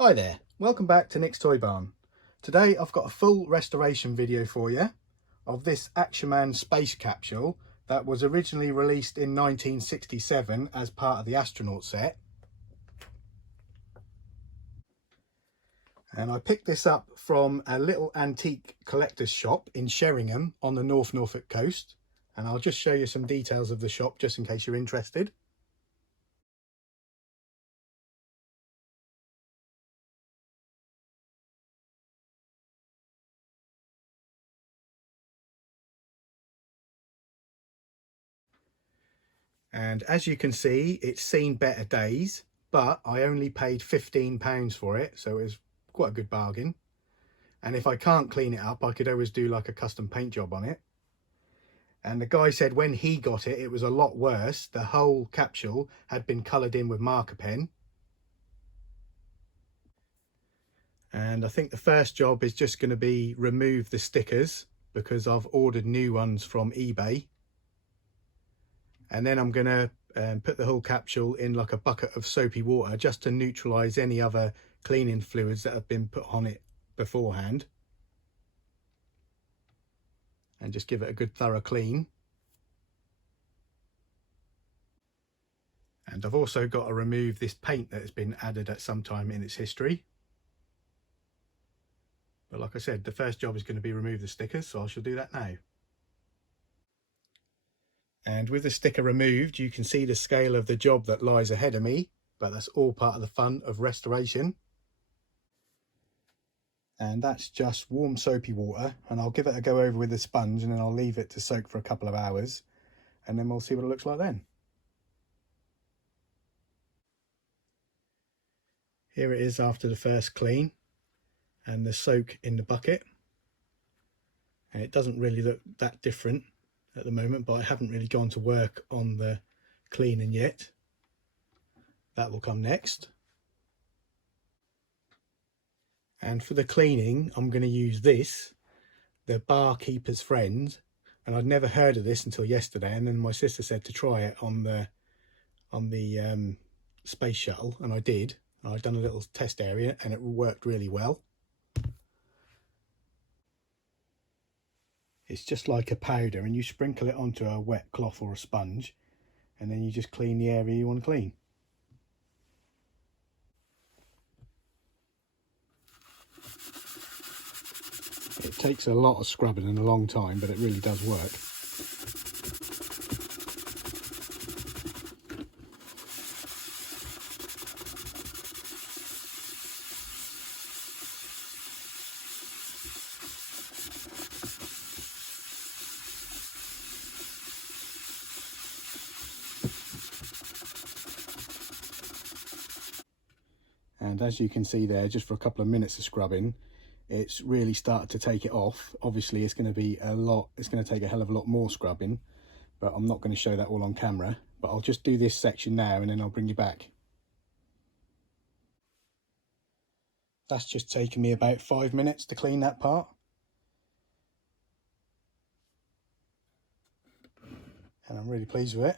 Hi there, welcome back to Nick's Toy Barn. Today I've got a full restoration video for you of this Action Man space capsule that was originally released in 1967 as part of the astronaut set. And I picked this up from a little antique collector's shop in Sheringham on the North Norfolk coast. And I'll just show you some details of the shop just in case you're interested. And as you can see, it's seen better days, but I only paid £15 for it, so it was quite a good bargain. And if I can't clean it up, I could always do like a custom paint job on it. And the guy said when he got it, it was a lot worse. The whole capsule had been coloured in with marker pen. And I think the first job is just going to be remove the stickers, because I've ordered new ones from eBay. And then I'm going to put the whole capsule in like a bucket of soapy water just to neutralise any other cleaning fluids that have been put on it beforehand. And just give it a good thorough clean. And I've also got to remove this paint that has been added at some time in its history. But like I said, the first job is going to be remove the stickers, so I shall do that now. And with the sticker removed, you can see the scale of the job that lies ahead of me, but that's all part of the fun of restoration. And that's just warm soapy water, and I'll give it a go over with a sponge, and then I'll leave it to soak for a couple of hours, and then we'll see what it looks like then. Here it is after the first clean and the soak in the bucket, and it doesn't really look that different at the moment, but I haven't really gone to work on the cleaning yet. That will come next. And for the cleaning, I'm going to use this, the Barkeeper's Friend, and I'd never heard of this until yesterday, and then my sister said to try it on the space shuttle, and I did. I'd done a little test area and it worked really well. It's just like a powder, and you sprinkle it onto a wet cloth or a sponge, and then you just clean the area you want to clean. It takes a lot of scrubbing and a long time, but it really does work. And as you can see there, just for a couple of minutes of scrubbing, it's really started to take it off. Obviously it's going to take a hell of a lot more scrubbing, but I'm not going to show that all on camera. But I'll just do this section now and then I'll bring you back. That's just taken me about 5 minutes to clean that part. And I'm really pleased with it.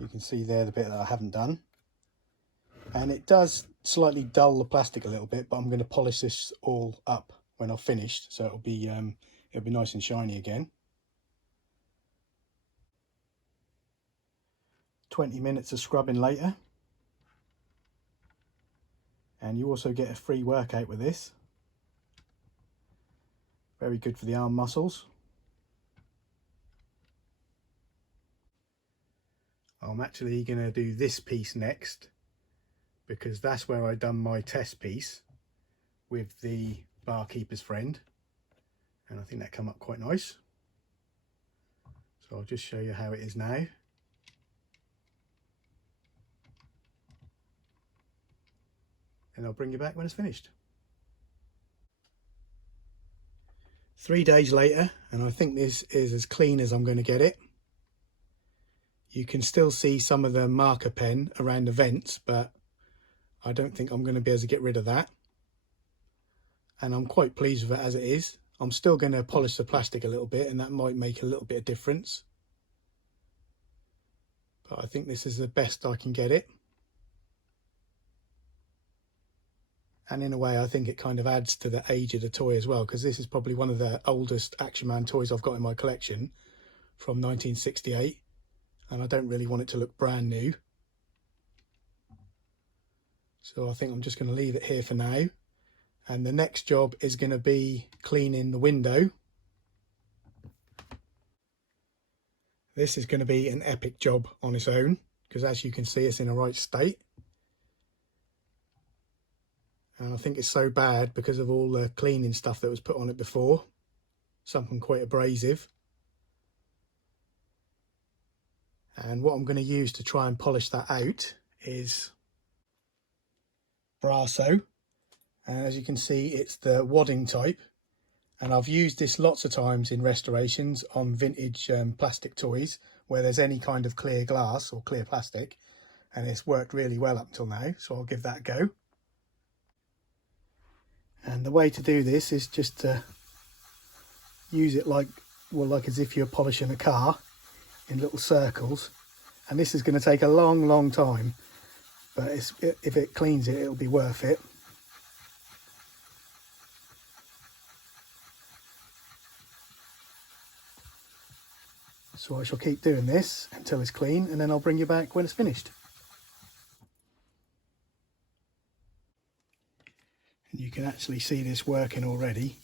You can see there the bit that I haven't done. And it does slightly dull the plastic a little bit, but I'm going to polish this all up when I've finished, so it'll be nice and shiny again. 20 minutes of scrubbing later, and you also get a free workout with this. Very good for the arm muscles. I'm actually going to do this piece next, because that's where I done my test piece with the Barkeeper's Friend, and I think that came up quite nice. So I'll just show you how it is now. And I'll bring you back when it's finished. 3 days later, and I think this is as clean as I'm going to get it. You can still see some of the marker pen around the vents, but I don't think I'm going to be able to get rid of that. And I'm quite pleased with it as it is. I'm still going to polish the plastic a little bit, and that might make a little bit of difference. But I think this is the best I can get it. And in a way, I think it kind of adds to the age of the toy as well, because this is probably one of the oldest Action Man toys I've got in my collection from 1968. And I don't really want it to look brand new. So I think I'm just going to leave it here for now. And the next job is going to be cleaning the window. This is going to be an epic job on its own, because as you can see, it's in a right state. And I think it's so bad because of all the cleaning stuff that was put on it before. Something quite abrasive. And what I'm going to use to try and polish that out is Brasso. And as you can see, it's the wadding type. And I've used this lots of times in restorations on vintage plastic toys where there's any kind of clear glass or clear plastic. And it's worked really well up until now, so I'll give that a go. And the way to do this is just to use it like as if you're polishing a car in little circles. And this is going to take a long time, but if it cleans it, it'll be worth it. So I shall keep doing this until it's clean, and then I'll bring you back when it's finished. And you can actually see this working already.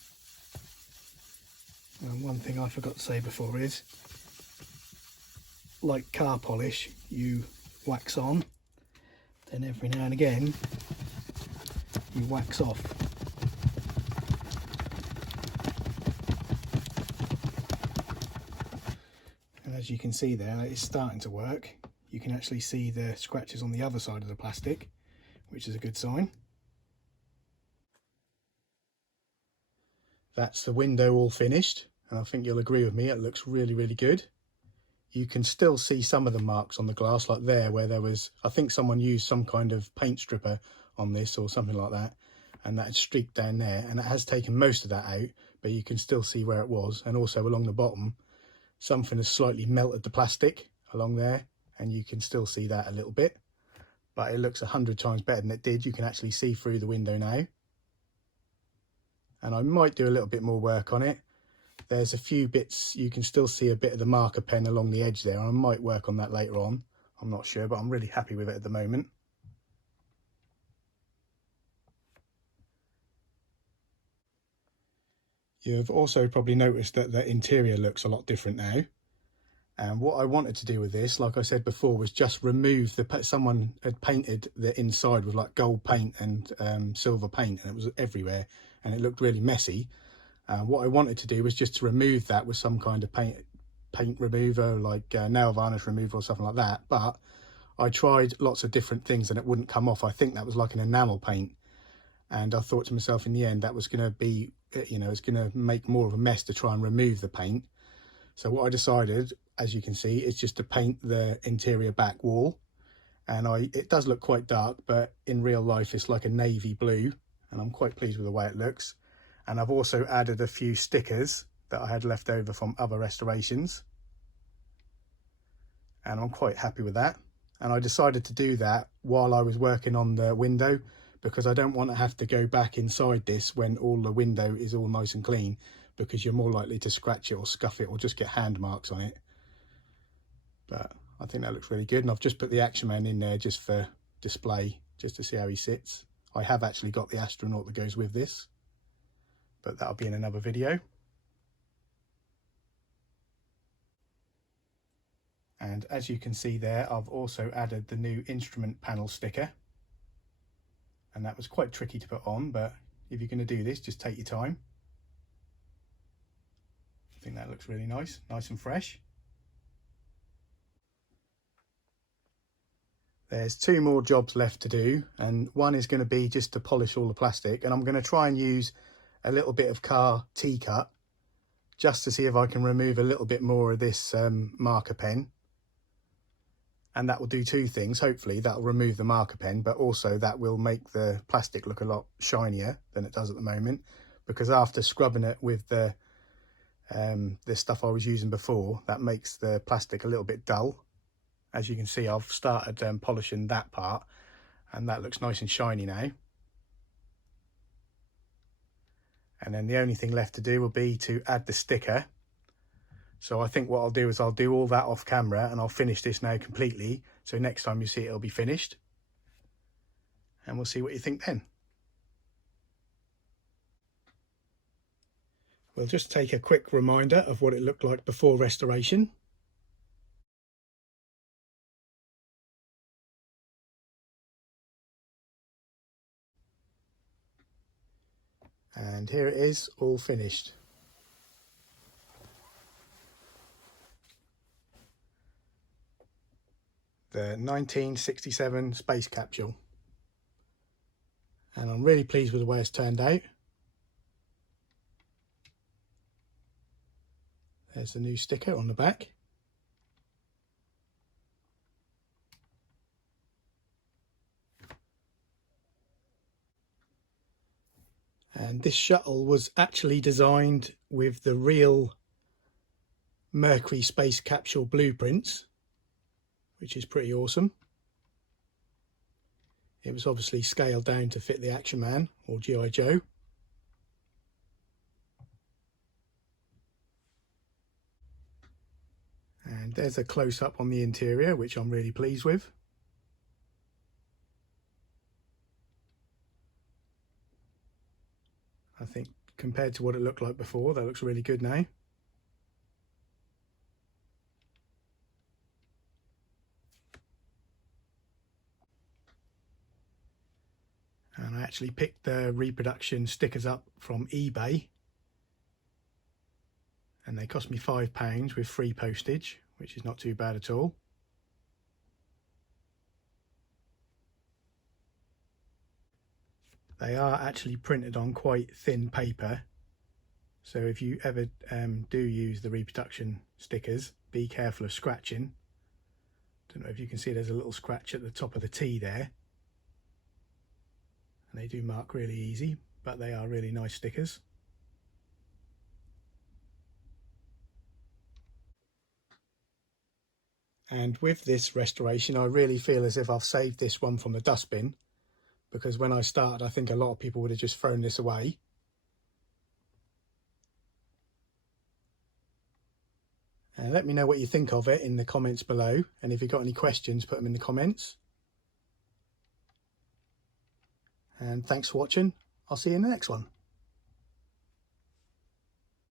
And one thing I forgot to say before is, like car polish, you wax on, then every now and again you wax off. And as you can see there, it's starting to work. You can actually see the scratches on the other side of the plastic, which is a good sign. That's the window all finished, and I think you'll agree with me, it looks really good. You can still see some of the marks on the glass, like there where there was, I think someone used some kind of paint stripper on this or something like that, and that had streaked down there, and it has taken most of that out, but you can still see where it was. And also along the bottom, something has slightly melted the plastic along there, and you can still see that a little bit, but it looks 100 times better than it did. You can actually see through the window now. And I might do a little bit more work on it. There's a few bits, you can still see a bit of the marker pen along the edge there. I might work on that later on, I'm not sure, but I'm really happy with it at the moment. You've also probably noticed that the interior looks a lot different now. And what I wanted to do with this, like I said before, was just remove someone had painted the inside with like gold paint and silver paint, and it was everywhere and it looked really messy. What I wanted to do was just to remove that with some kind of paint remover, like nail varnish remover or something like that. But I tried lots of different things and it wouldn't come off. I think that was like an enamel paint. And I thought to myself in the end, that was going to be, you know, it's going to make more of a mess to try and remove the paint. So what I decided, as you can see, is just to paint the interior back wall. And it does look quite dark, but in real life it's like a navy blue, and I'm quite pleased with the way it looks. And I've also added a few stickers that I had left over from other restorations, and I'm quite happy with that. And I decided to do that while I was working on the window, because I don't want to have to go back inside this when all the window is all nice and clean, because you're more likely to scratch it or scuff it or just get hand marks on it. But I think that looks really good, and I've just put the Action Man in there just for display, just to see how he sits. I have actually got the astronaut that goes with this, but that'll be in another video. And as you can see there, I've also added the new instrument panel sticker, and that was quite tricky to put on, but if you're going to do this, just take your time. I think that looks really nice and fresh. There's 2 more jobs left to do, and one is going to be just to polish all the plastic, and I'm going to try and use a little bit of car T-cut just to see if I can remove a little bit more of this marker pen. And that will do 2 things. Hopefully that'll remove the marker pen, but also that will make the plastic look a lot shinier than it does at the moment, because after scrubbing it with the stuff I was using before, that makes the plastic a little bit dull. As you can see, I've started polishing that part, and that looks nice and shiny now. And then the only thing left to do will be to add the sticker. So I think what I'll do is I'll do all that off camera, and I'll finish this now completely. So next time you see it, it'll be finished. And we'll see what you think then. We'll just take a quick reminder of what it looked like before restoration. And here it is, all finished. The 1967 space capsule. And I'm really pleased with the way it's turned out. There's the new sticker on the back. And this shuttle was actually designed with the real Mercury space capsule blueprints, which is pretty awesome. It was obviously scaled down to fit the Action Man or G.I. Joe. And there's a close-up on the interior, which I'm really pleased with. I think compared to what it looked like before, that looks really good now. And I actually picked the reproduction stickers up from eBay, and they cost me £5 with free postage, which is not too bad at all. They are actually printed on quite thin paper, so if you ever do use the reproduction stickers, be careful of scratching. Don't know if you can see, there's a little scratch at the top of the T there, and they do mark really easy, but they are really nice stickers. And with this restoration, I really feel as if I've saved this one from the dustbin, because when I started, I think a lot of people would have just thrown this away. And let me know what you think of it in the comments below, and if you've got any questions, put them in the comments. And thanks for watching. I'll see you in the next one.